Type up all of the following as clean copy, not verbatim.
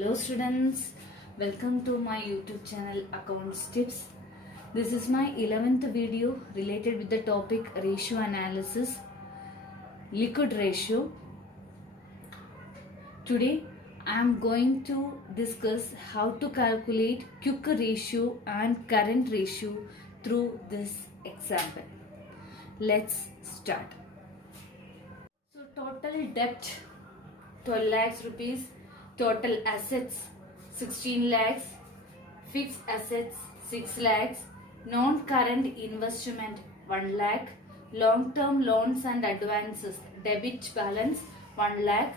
Hello students, welcome to my YouTube channel Accounts Tips. This is my 11th video related with the topic ratio analysis, liquid ratio. Today I am going to discuss how to calculate quick ratio and current ratio through this example. Let's start. So total debt 12 lakhs rupees, total assets 16 lakhs, fixed assets 6 lakhs, non-current investment 1 lakh, long-term loans and advances debit balance 1 lakh,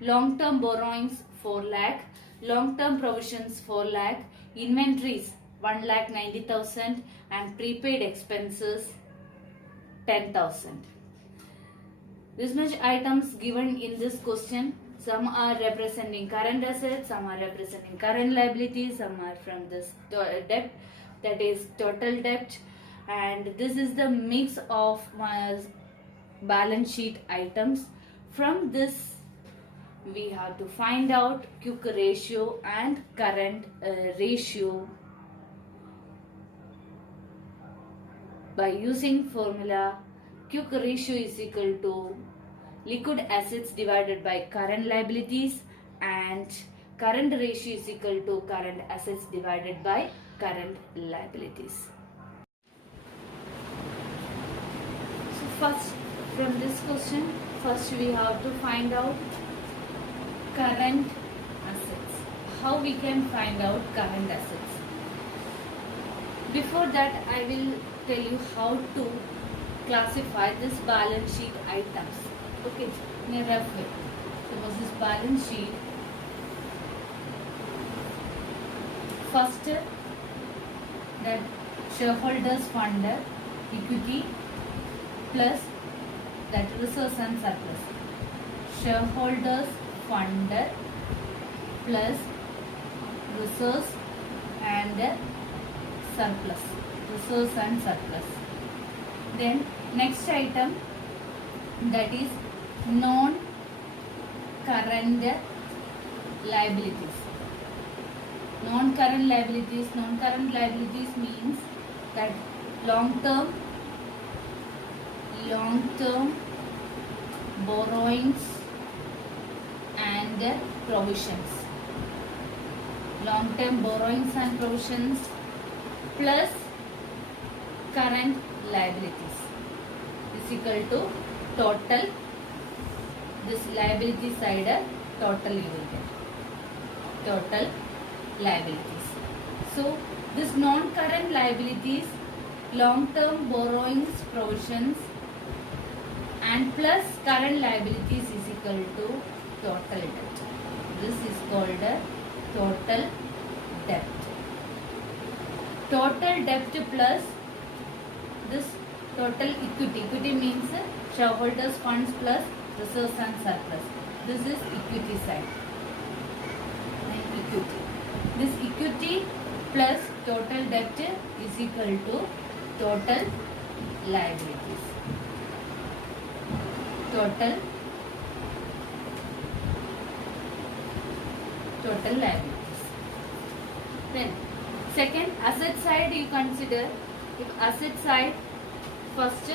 long-term borrowings 4 lakh, long-term provisions 4 lakh, inventories 1 lakh 90,000 and prepaid expenses 10,000. This much items given in this question. Some are representing current assets, some are representing current liabilities, some are from this debt, that is total debt, and this is the mix of my balance sheet items. From this we have to find out quick ratio and current ratio by using formula. Quick ratio is equal to liquid assets divided by current liabilities, and current ratio is equal to current assets divided by current liabilities. So first, from this question, first we have to find out current assets. How we can find out current assets? Before that, I will tell you how to classify this balance sheet items. Okay, in a rough way. Suppose this balance sheet. First, that shareholders fund equity plus that reserves and surplus. Shareholders fund plus reserves and surplus. Reserves and surplus. Then next item, that is non-current liabilities. Non-current liabilities means that long-term borrowings and provisions. Long-term borrowings and provisions plus current liabilities is equal to total. This liability side total you will get. Total liabilities. So this non-current liabilities, long-term borrowings, provisions and plus current liabilities is equal to total debt. This is called total debt. Total debt plus this total equity. Equity means shareholders funds plus reserves and surplus. This is equity side. And equity. This equity plus total debt is equal to total liabilities. Total liabilities. Then second, asset side you consider. If asset side, first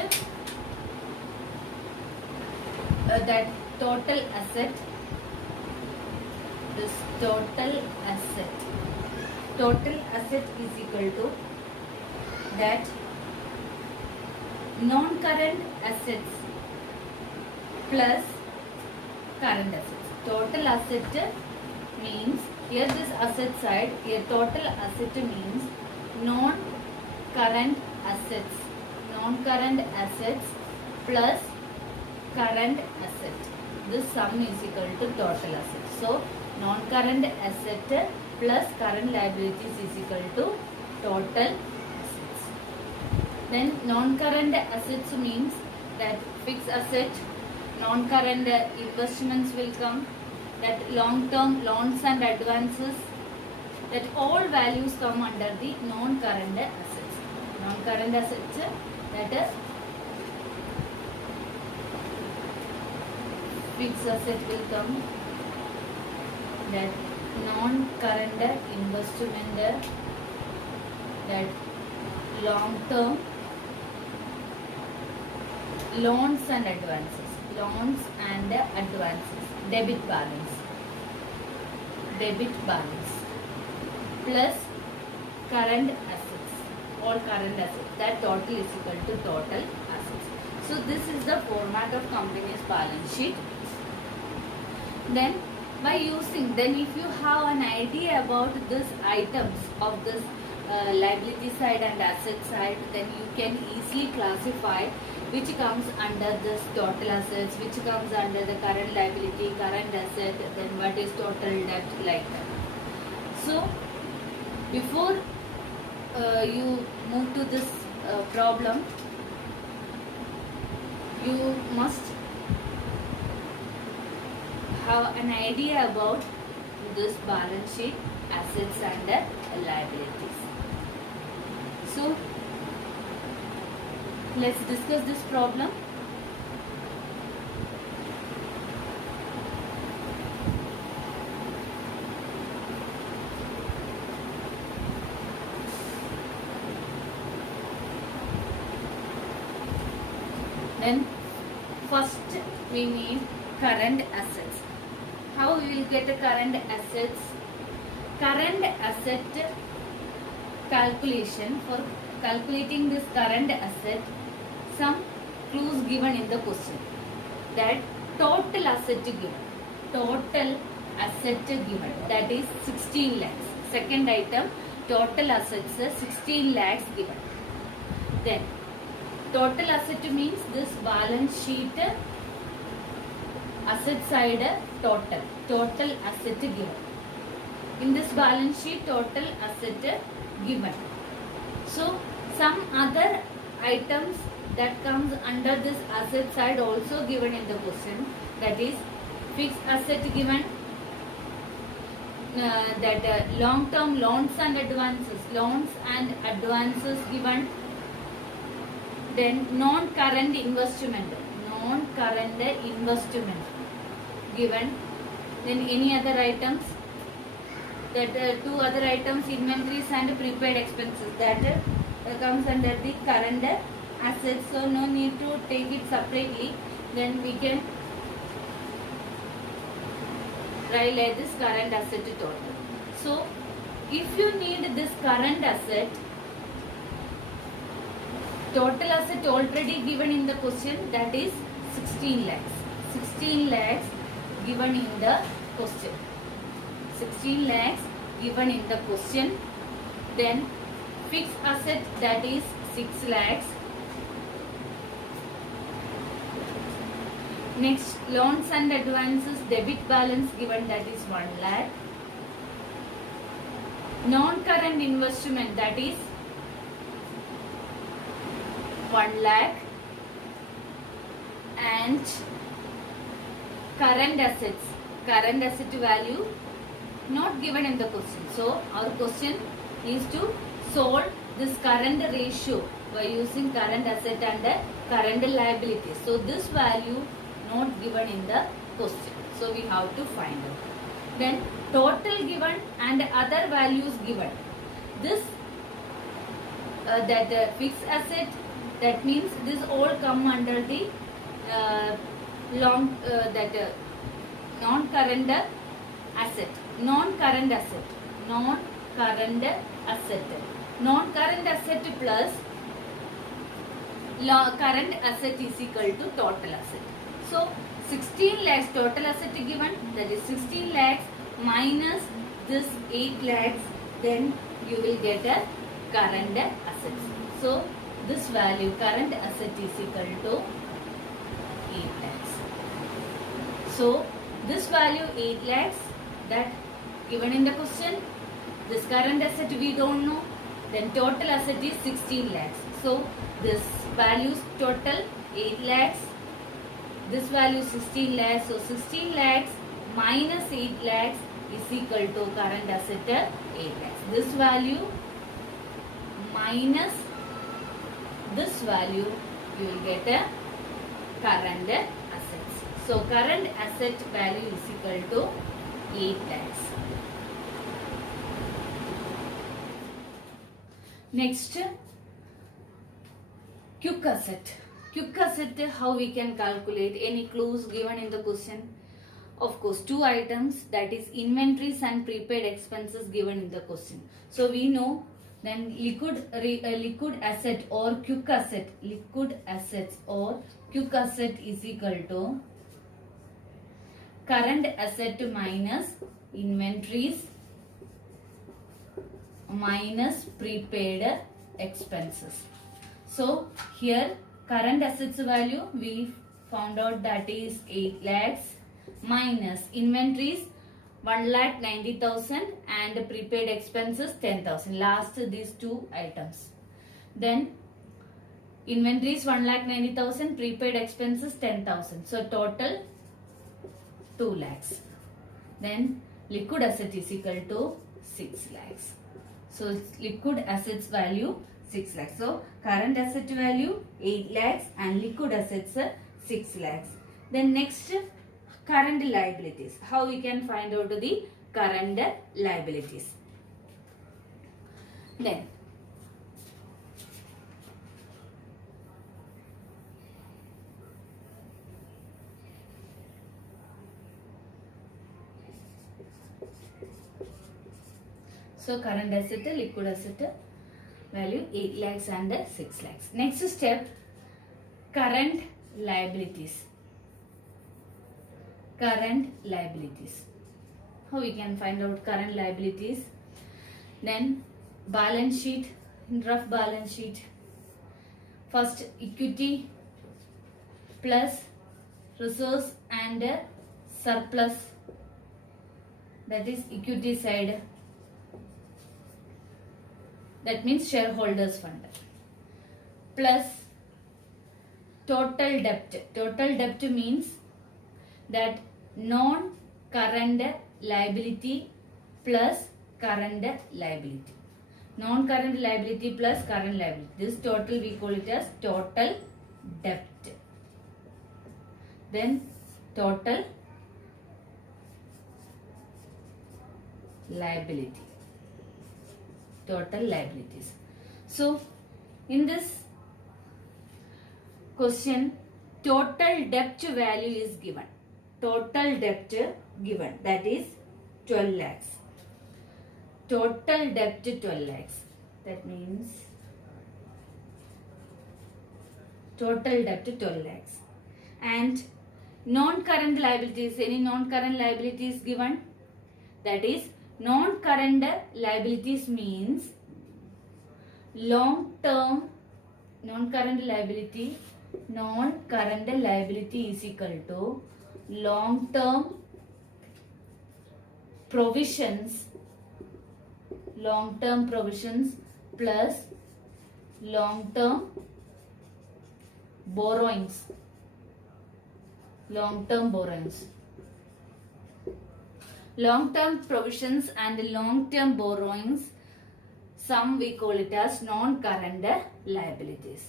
that total asset, this total asset is equal to that non-current assets plus current assets. Total asset means, here this asset side, here total asset means non-current assets plus current asset. This sum is equal to total asset. So non-current asset plus current liabilities is equal to total assets. Then non-current assets means that fixed asset, non-current investments will come, that long-term loans and advances, that all values come under the non-current assets. Non-current assets, that fixed asset will come, that non-current investment, that long-term loans and advances, debit balance plus current assets, all current assets, that total is equal to total assets. So this is the format of company's balance sheet. Then by using, then if you have an idea about this items of this liability side and asset side, then you can easily classify which comes under this total assets, which comes under the current liability, current asset, then what is total debt, like that. So before you move to this problem, you must have an idea about this balance sheet, assets and liabilities. So let's discuss this problem. Then first we need current assets. How we will get the current assets? Current asset calculation, for calculating this current asset, some clues given in the question. That total asset given, that is 16 lakhs. Second item, total assets 16 lakhs given. Then total asset means this balance sheet asset side total asset given. In this balance sheet, total asset given. So some other items that comes under this asset side also given in the question, that is fixed asset given, that long-term loans and advances given, then non-current investment given, then any other items, that two other items, inventories and prepaid expenses, that comes under the current assets, so no need to take it separately. Then we can write like this current asset total. So if you need this current asset, total asset already given in the question, that is 16 lakhs given in the question. 16 lakhs given in the question. Then fixed asset, that is 6 lakhs. Next, loans and advances debit balance given, that is 1 lakh. Non-current investment, that is 1 lakh. And current asset value not given in the question. So our question is to solve this current ratio by using current asset and current liability. So this value not given in the question, so we have to find out. Then total given and other values given. This that fixed asset, that means this all come under the non-current asset. Non-current asset plus current asset is equal to total asset. So 16 lakhs total asset given, that is 16 lakhs minus this 8 lakhs, then you will get a current assets. So this value current asset is equal to 8 lakhs. So this value 8 lakhs that given in the question. This current asset we don't know. Then total asset is 16 lakhs. So this values total 8 lakhs. This value 16 lakhs. So 16 lakhs minus 8 lakhs is equal to current asset 8 lakhs. This value minus this value, you will get a current assets. So current asset value is equal to 8 lakhs. Next, quick asset. Quick asset, how we can calculate? Any clues given in the question? Of course, two items, that is inventories and prepaid expenses given in the question. So we know then liquid asset or quick asset, liquid assets or quick asset is equal to current asset minus inventories minus prepaid expenses. So here current assets value we found out, that is 8 lakhs minus inventories 1,90,000 and prepaid expenses 10,000. Last these two items. Then inventories 1,90,000, prepaid expenses 10,000. So total 2 lakhs. Then liquid asset is equal to 6 lakhs. So liquid assets value 6 lakhs. So current asset value 8 lakhs and liquid assets 6 lakhs. Then next, current liabilities. How we can find out the current liabilities? Then so current asset, liquid asset value 8 lakhs and 6 lakhs. Next step, current liabilities. Current liabilities. How we can find out current liabilities? Then balance sheet, rough balance sheet. First equity plus reserves and surplus, that is equity side, that means shareholders fund, plus total debt. Total debt means that non-current liability plus current liability. Non-current liability plus current liability. This total we call it as total debt. Then total liability. Total liabilities. So in this question, total debt value is given. Total debt given, that is 12 lakhs. Total debt 12 lakhs. That means total debt 12 lakhs. And non-current liabilities, any non-current liabilities given, that is non-current liabilities means long-term, non-current liability is equal to long-term provisions plus long-term borrowings. Long-term provisions and long-term borrowings, some we call it as non-current liabilities.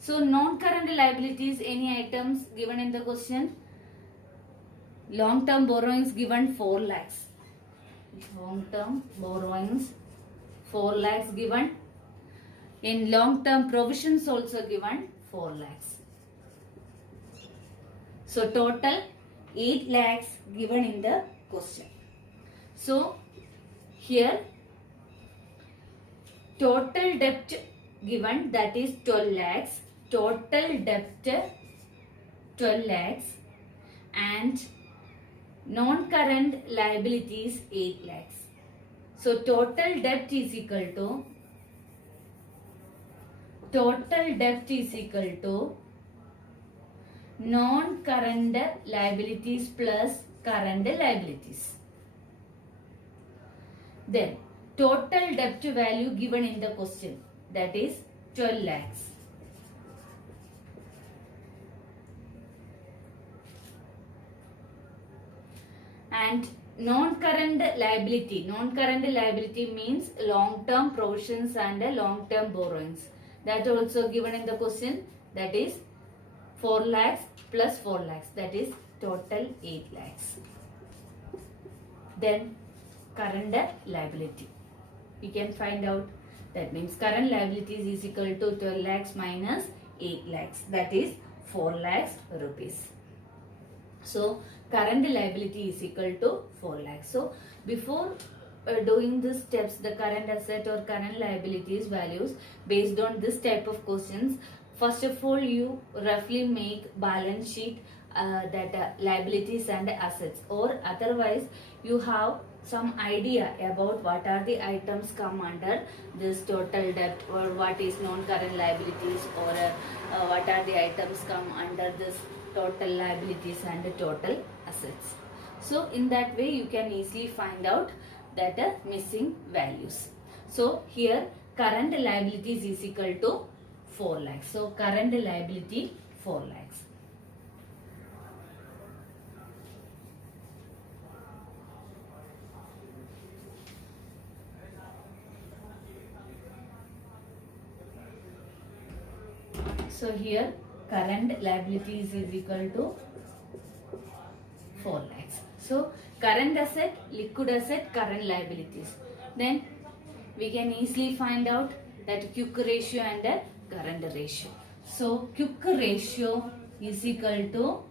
So non-current liabilities, any items given in the question? Long-term borrowings given 4 lakhs. Long-term borrowings 4 lakhs given. In long-term provisions also given 4 lakhs. So total 8 lakhs given in the question. So here total debt given, that is 12 lakhs. Total debt 12 lakhs and non-current liabilities 8 lakhs. So total debt is equal to non-current liabilities plus current liabilities. Then total debt value given in the question, that is 12 lakhs. And non-current liability means long-term provisions and long-term borrowings. That also given in the question, that is 4 lakhs plus 4 lakhs, that is total 8 lakhs. Then current liability, we can find out That means current liabilities is equal to 12 lakhs minus 8 lakhs. That is 4 lakhs rupees. So current liability is equal to 4 lakhs. So before doing these steps, the current asset or current liabilities values based on this type of questions, first of all you roughly make balance sheet liabilities and assets, or otherwise you have some idea about what are the items come under this total debt, or what is non-current liabilities, or what are the items come under this total liabilities and total assets. So in that way you can easily find out that missing values. So here current liabilities is equal to 4 lakhs. So current liability 4 lakhs. So here current liabilities is equal to 4 lakhs. So current asset, liquid asset, current liabilities. Then we can easily find out that quick ratio and a current ratio. So quick ratio is equal to,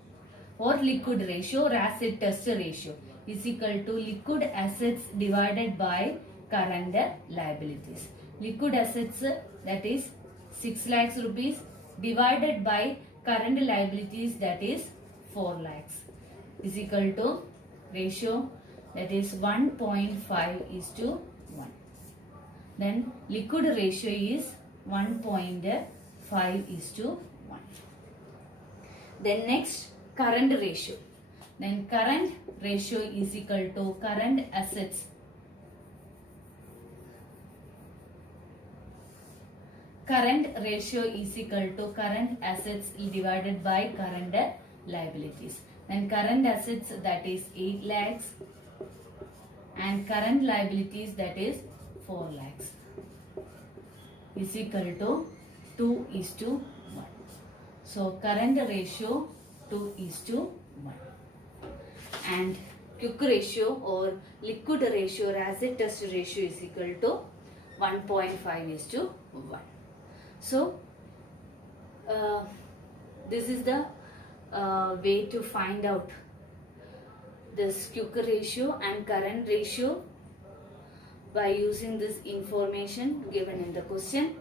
or liquid ratio or acid test ratio is equal to liquid assets divided by current liabilities. Liquid assets, that is 6 lakhs rupees, divided by current liabilities, that is 4 lakhs, is equal to ratio, that is 1.5:1. Then liquid ratio is 1.5:1. Then next current ratio. Then current ratio is equal to current assets current ratio is equal to current assets divided by current liabilities. Then current assets, that is 8 lakhs, and current liabilities, that is 4 lakhs, is equal to 2:1. So current ratio 2:1. And quick ratio or liquid ratio or acid test ratio is equal to 1.5:1. So this is the way to find out this quick ratio and current ratio by using this information given in the question.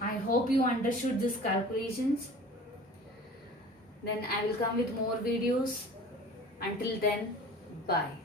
I hope you understood these calculations. Then I will come with more videos. Until then, bye.